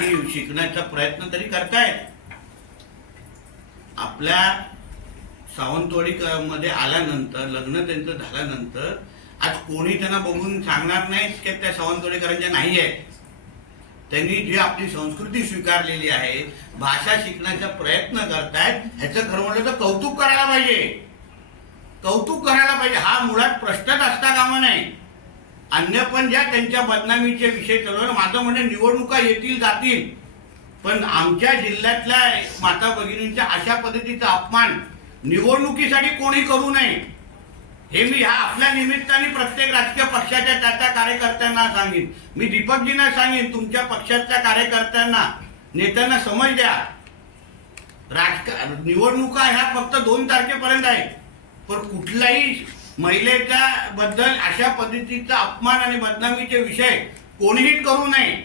मराठी शिकण्याचा प्रयत्न तरी करतायत. आपल्या सावंतवाडी मध्ये आल्यानंतर लग्न त्यांचं झाल्यानंतर आज कोणी त्यांना बघून सांगणार नाही की त्या सावंतवाडीकरांच्या नाही आहेत. त्यांनी जी आपली संस्कृती स्वीकारलेली आहे भाषा शिकण्याचा प्रयत्न करतायत ह्याचं खरं म्हटलं तर कौतुक करायला पाहिजे. कौतुक करायला पाहिजे. हा मुळात प्रश्नच असता कामा नाही अन्य पण ज्या त्यांच्या बदनामीचे विषय चालू माझं म्हणजे निवडणुका येतील जातील. पण आमच्या जिल्ह्यातल्या माता भगिनींच्या अशा पद्धतीचा अपमान निवडणुकीसाठी कोणी करू नये हे मी ह्या आपल्या निमित्ताने प्रत्येक राजकीय पक्षाच्या त्या त्या कार्यकर्त्यांना सांगेन. मी दीपकजींना सांगेन तुमच्या पक्षातल्या कार्यकर्त्यांना नेत्यांना समज द्या. राजका निवडणुका ह्या फक्त दोन तारखेपर्यंत आहेत. पण कुठलाही महिलेच्या बद्दल अशा पद्धतीचा अपमान आणि बदनामीचे विषय कोणीही करू नये.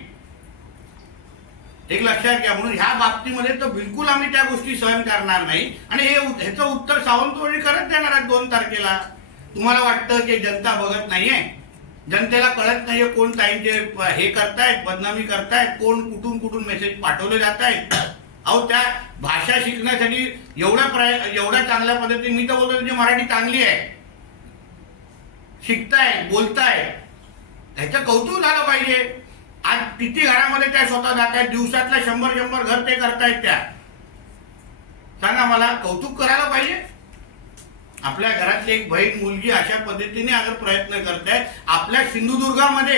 एक लक्षात घ्या म्हणून ह्या बाबतीमध्ये तर बिलकुल आम्ही त्या गोष्टी सहन करणार नाही. आणि हे ह्याचं उत्तर सावंतवाडी करत देणार आहेत दोन तारखेला. तुम्हाला वाटतं की जनता बघत नाहीये? जनतेला कळत नाहीये कोण टाईमचे हे करतायत बदनामी करतायत कोण कुठून कुठून मेसेज पाठवले जात आहेत अहो त्या भाषा शिकण्यासाठी एवढ्या प्रय एवढ्या चांगल्या पद्धतीने मी तर बोलतो तुझी मराठी चांगली आहे. शिकताय बोलताय. ह्याचं कौतुक झालं पाहिजे. आज किती घरामध्ये त्या स्वतः जात आहेत दिवसातल्या शंभर शंभर घर ते करतायत त्या. सांगा मला कौतुक करायला पाहिजे? आपल्या घरातली एक बहीण मुलगी अशा पद्धतीने अगर प्रयत्न करतायत आपल्या सिंधुदुर्गामध्ये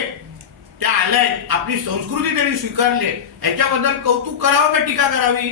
त्या आल्या आहेत आपली संस्कृती त्यांनी स्वीकारली ह्याच्याबद्दल कौतुक करावं का टीका करावी?